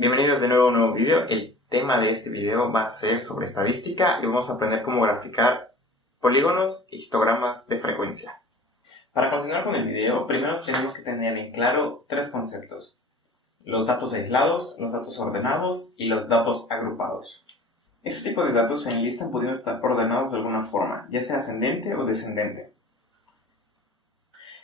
Bienvenidos de nuevo a un nuevo video. El tema de este video va a ser sobre estadística y vamos a aprender cómo graficar polígonos e histogramas de frecuencia. Para continuar con el video, primero tenemos que tener en claro tres conceptos: los datos aislados, los datos ordenados y los datos agrupados. Este tipo de datos se enlistan pudiendo estar ordenados de alguna forma, ya sea ascendente o descendente.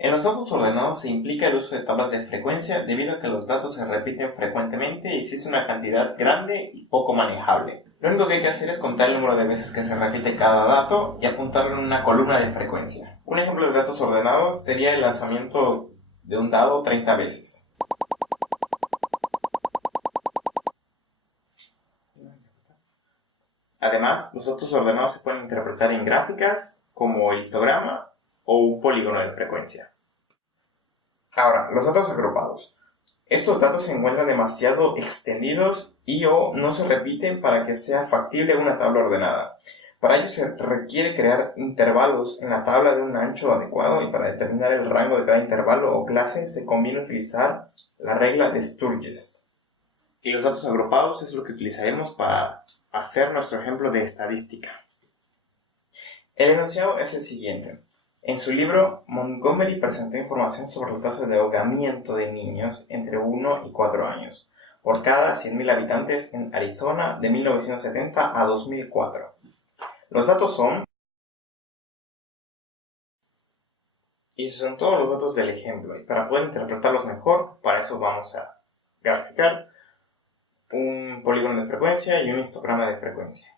En los datos ordenados se implica el uso de tablas de frecuencia debido a que los datos se repiten frecuentemente y existe una cantidad grande y poco manejable. Lo único que hay que hacer es contar el número de veces que se repite cada dato y apuntarlo en una columna de frecuencia. Un ejemplo de datos ordenados sería el lanzamiento de un dado 30 veces. Además, los datos ordenados se pueden interpretar en gráficas como histograma o un polígono de frecuencia. Ahora, los datos agrupados. Estos datos se encuentran demasiado extendidos y o no se repiten para que sea factible una tabla ordenada. Para ello se requiere crear intervalos en la tabla de un ancho adecuado, y para determinar el rango de cada intervalo o clase se conviene utilizar la regla de Sturges. Y los datos agrupados es lo que utilizaremos para hacer nuestro ejemplo de estadística. El enunciado es el siguiente. En su libro, Montgomery presentó información sobre la tasa de ahogamiento de niños entre 1 y 4 años por cada 100.000 habitantes en Arizona de 1970 a 2004. Los datos son, y esos son todos los datos del ejemplo, y para poder interpretarlos mejor, para eso vamos a graficar un polígono de frecuencia y un histograma de frecuencia.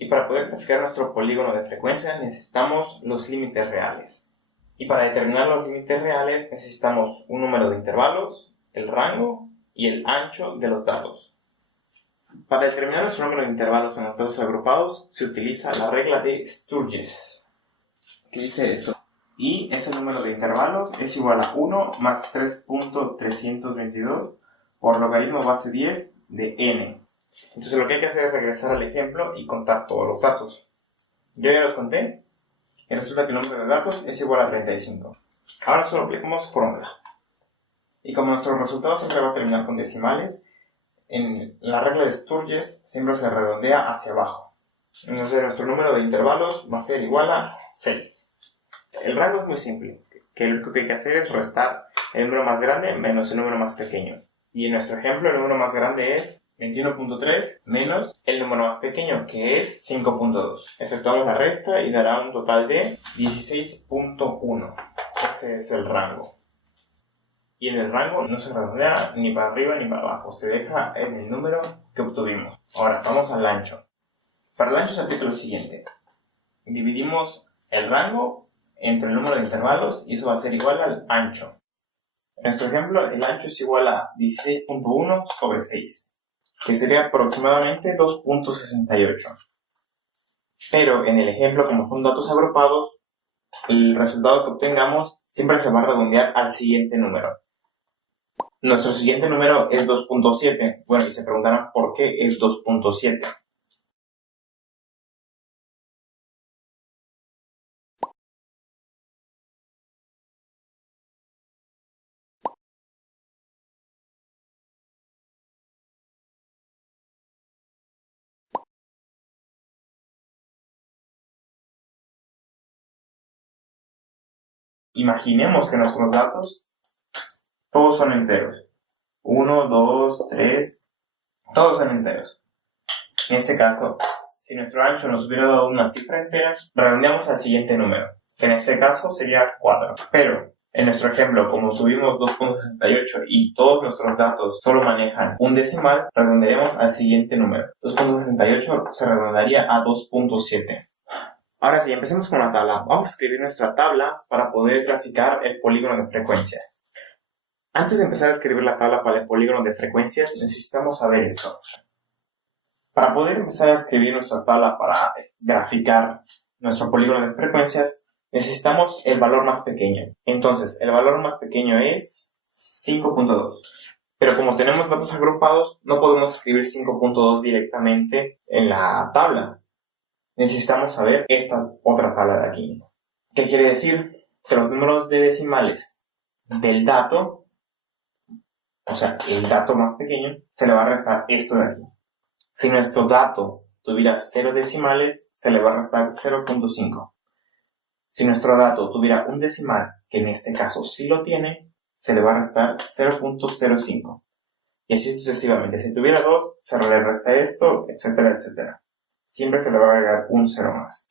Y para poder graficar nuestro polígono de frecuencia necesitamos los límites reales. Y para determinar los límites reales necesitamos un número de intervalos, el rango y el ancho de los datos. Para determinar nuestro número de intervalos en los datos agrupados se utiliza la regla de Sturges, que dice esto: y ese número de intervalos es igual a 1 más 3.322 por logaritmo base 10 de n. Entonces lo que hay que hacer es regresar al ejemplo y contar todos los datos. Yo ya los conté y resulta que el número de datos es igual a 35. Ahora solo aplicamos fórmula. Y como nuestro resultado siempre va a terminar con decimales, en la regla de Sturges siempre se redondea hacia abajo. Entonces nuestro número de intervalos va a ser igual a 6. El rango es muy simple, que lo único que hay que hacer es restar el número más grande menos el número más pequeño. Y en nuestro ejemplo el número más grande es 21.3 menos el número más pequeño, que es 5.2. Efectuamos la resta y dará un total de 16.1. Ese es el rango. Y en el rango no se redondea ni para arriba ni para abajo, se deja en el número que obtuvimos. Ahora vamos al ancho. Para el ancho se aplica lo siguiente: dividimos el rango entre el número de intervalos y eso va a ser igual al ancho. En nuestro ejemplo el ancho es igual a 16.1 sobre 6. Que sería aproximadamente 2.68. Pero en el ejemplo, como son datos agrupados, el resultado que obtengamos siempre se va a redondear al siguiente número. Nuestro siguiente número es 2.7. Bueno, y se preguntarán por qué es 2.7. Imaginemos que nuestros datos todos son enteros. 1, 2, 3, todos son enteros. En este caso, si nuestro ancho nos hubiera dado una cifra entera, redondeamos al siguiente número, que en este caso sería 4. Pero en nuestro ejemplo, como tuvimos 2.68 y todos nuestros datos solo manejan un decimal, redondearemos al siguiente número. 2.68 se redondearía a 2.7. Ahora sí, empecemos con la tabla. Vamos a escribir nuestra tabla para poder graficar el polígono de frecuencias. Antes de empezar a escribir la tabla para el polígono de frecuencias, necesitamos saber esto. Para poder empezar a escribir nuestra tabla para graficar nuestro polígono de frecuencias, necesitamos el valor más pequeño. Entonces, el valor más pequeño es 5.2. Pero como tenemos datos agrupados, no podemos escribir 5.2 directamente en la tabla. Necesitamos saber esta otra tabla de aquí. ¿Qué quiere decir? Que los números de decimales del dato, o sea, el dato más pequeño, se le va a restar esto de aquí. Si nuestro dato tuviera 0 decimales, se le va a restar 0.5. Si nuestro dato tuviera un decimal, que en este caso sí lo tiene, se le va a restar 0.05. Y así sucesivamente. Si tuviera 2, se le resta esto, etcétera, etcétera. Siempre se le va a agregar un 0 más.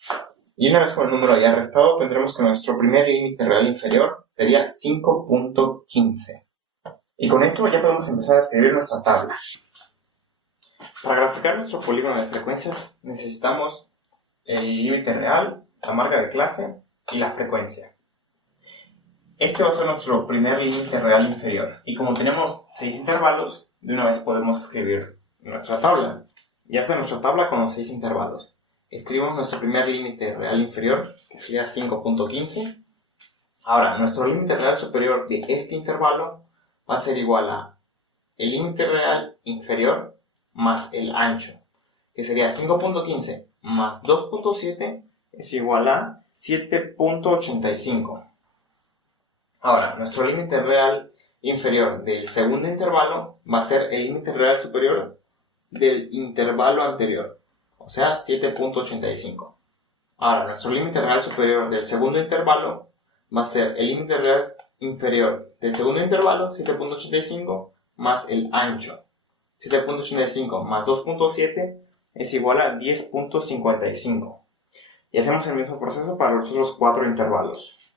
Y una vez con el número ya restado, tendremos que nuestro primer límite real inferior sería 5.15. Y con esto ya podemos empezar a escribir nuestra tabla. Para graficar nuestro polígono de frecuencias necesitamos el límite real, la marca de clase y la frecuencia. Este va a ser nuestro primer límite real inferior. Y como tenemos 6 intervalos, de una vez podemos escribir nuestra tabla. Ya está nuestra tabla con los 6 intervalos. Escribimos nuestro primer límite real inferior, que sería 5.15. Ahora, nuestro límite real superior de este intervalo va a ser igual a el límite real inferior más el ancho, que sería 5.15 más 2.7 es igual a 7.85. Ahora, nuestro límite real inferior del segundo intervalo va a ser el límite real superior del intervalo anterior, o sea, 7.85. Ahora, nuestro límite real superior del segundo intervalo va a ser el límite real inferior del segundo intervalo, 7.85, más el ancho. 7.85 más 2.7 es igual a 10.55. Y hacemos el mismo proceso para los otros 4 intervalos.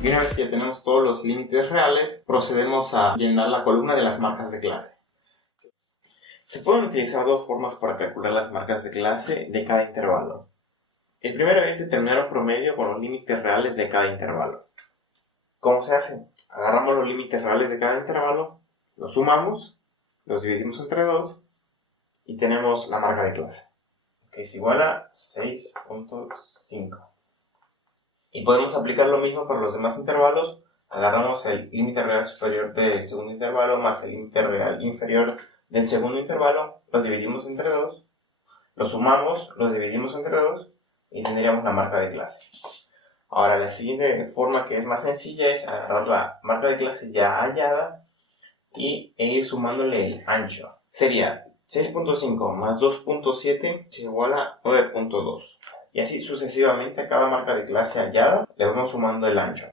Y una vez que ya tenemos todos los límites reales, procedemos a llenar la columna de las marcas de clase. Se pueden utilizar dos formas para calcular las marcas de clase de cada intervalo. El primero es determinar un promedio con los límites reales de cada intervalo. ¿Cómo se hace? Agarramos los límites reales de cada intervalo, los sumamos, los dividimos entre 2 y tenemos la marca de clase, que es igual a 6.5. Y podemos aplicar lo mismo para los demás intervalos. Agarramos el límite real superior del segundo intervalo más el límite real inferior del segundo intervalo, los dividimos entre 2, los sumamos, los dividimos entre 2 y tendríamos la marca de clase. Ahora, la siguiente forma, que es más sencilla, es agarrar la marca de clase ya hallada e ir sumándole el ancho. Sería 6.5 más 2.7 es igual a 9.2. Y así sucesivamente a cada marca de clase hallada le vamos sumando el ancho.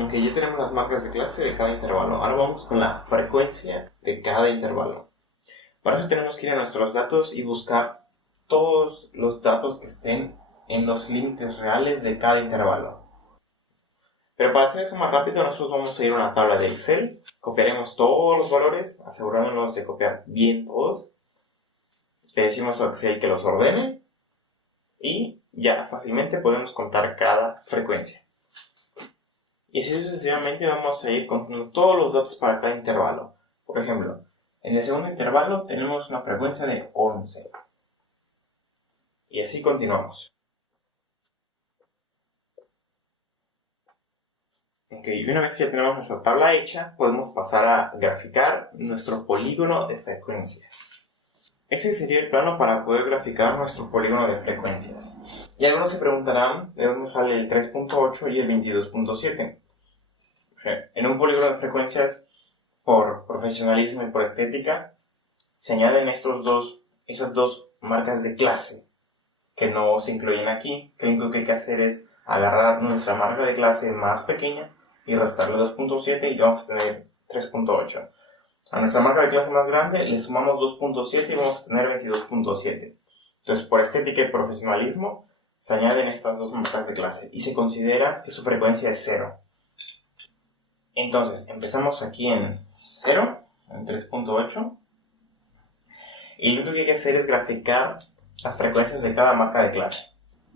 Ok, ya tenemos las marcas de clase de cada intervalo. Ahora vamos con la frecuencia de cada intervalo. Para eso tenemos que ir a nuestros datos y buscar todos los datos que estén en los límites reales de cada intervalo. Pero para hacer eso más rápido, nosotros vamos a ir a una tabla de Excel. Copiaremos todos los valores, asegurándonos de copiar bien todos. Le decimos a Excel que los ordene y ya fácilmente podemos contar cada frecuencia. Y así sucesivamente vamos a ir contando todos los datos para cada intervalo. Por ejemplo, en el segundo intervalo tenemos una frecuencia de 11. Y así continuamos. Ok, y una vez que ya tenemos nuestra tabla hecha, podemos pasar a graficar nuestro polígono de frecuencias. Este sería el plano para poder graficar nuestro polígono de frecuencias. Y algunos se preguntarán de dónde sale el 3.8 y el 22.7. En un polígono de frecuencias, por profesionalismo y por estética, se añaden esas dos marcas de clase que no se incluyen aquí. Que lo único que hay que hacer es agarrar nuestra marca de clase más pequeña y restarle 2.7 y vamos a tener 3.8. A nuestra marca de clase más grande le sumamos 2.7 y vamos a tener 22.7. Entonces, por estética y profesionalismo, se añaden estas dos marcas de clase y se considera que su frecuencia es 0. Entonces, empezamos aquí en 0, en 3.8. Y lo único que hay que hacer es graficar las frecuencias de cada marca de clase.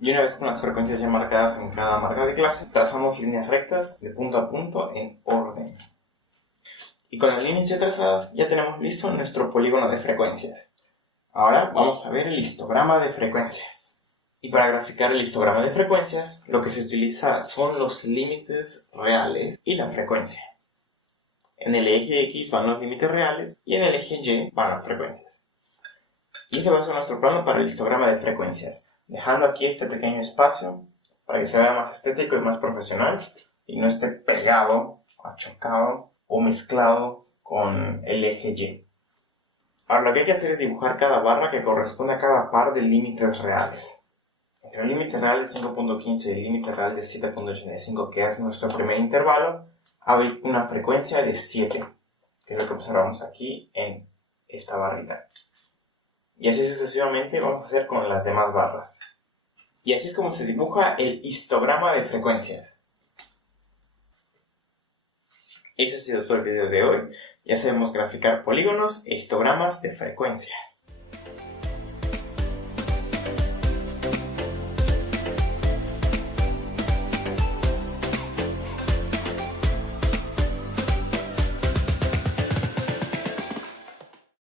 Y una vez con las frecuencias ya marcadas en cada marca de clase, trazamos líneas rectas de punto a punto en orden. Y con las líneas ya trazadas, ya tenemos listo nuestro polígono de frecuencias. Ahora vamos a ver el histograma de frecuencias. Y para graficar el histograma de frecuencias, lo que se utiliza son los límites reales y la frecuencia. En el eje X van los límites reales y en el eje Y van las frecuencias. Y ese va a ser nuestro plano para el histograma de frecuencias, dejando aquí este pequeño espacio para que se vea más estético y más profesional y no esté pegado, achocado o mezclado con el eje Y. Ahora lo que hay que hacer es dibujar cada barra que corresponde a cada par de límites reales. Entre el límite real de 5.15 y el límite real de 7.85, que es nuestro primer intervalo, hay una frecuencia de 7, que es lo que observamos aquí en esta barrita. Y así sucesivamente vamos a hacer con las demás barras. Y así es como se dibuja el histograma de frecuencias. Ese ha sido todo el video de hoy. Ya sabemos graficar polígonos e histogramas de frecuencias.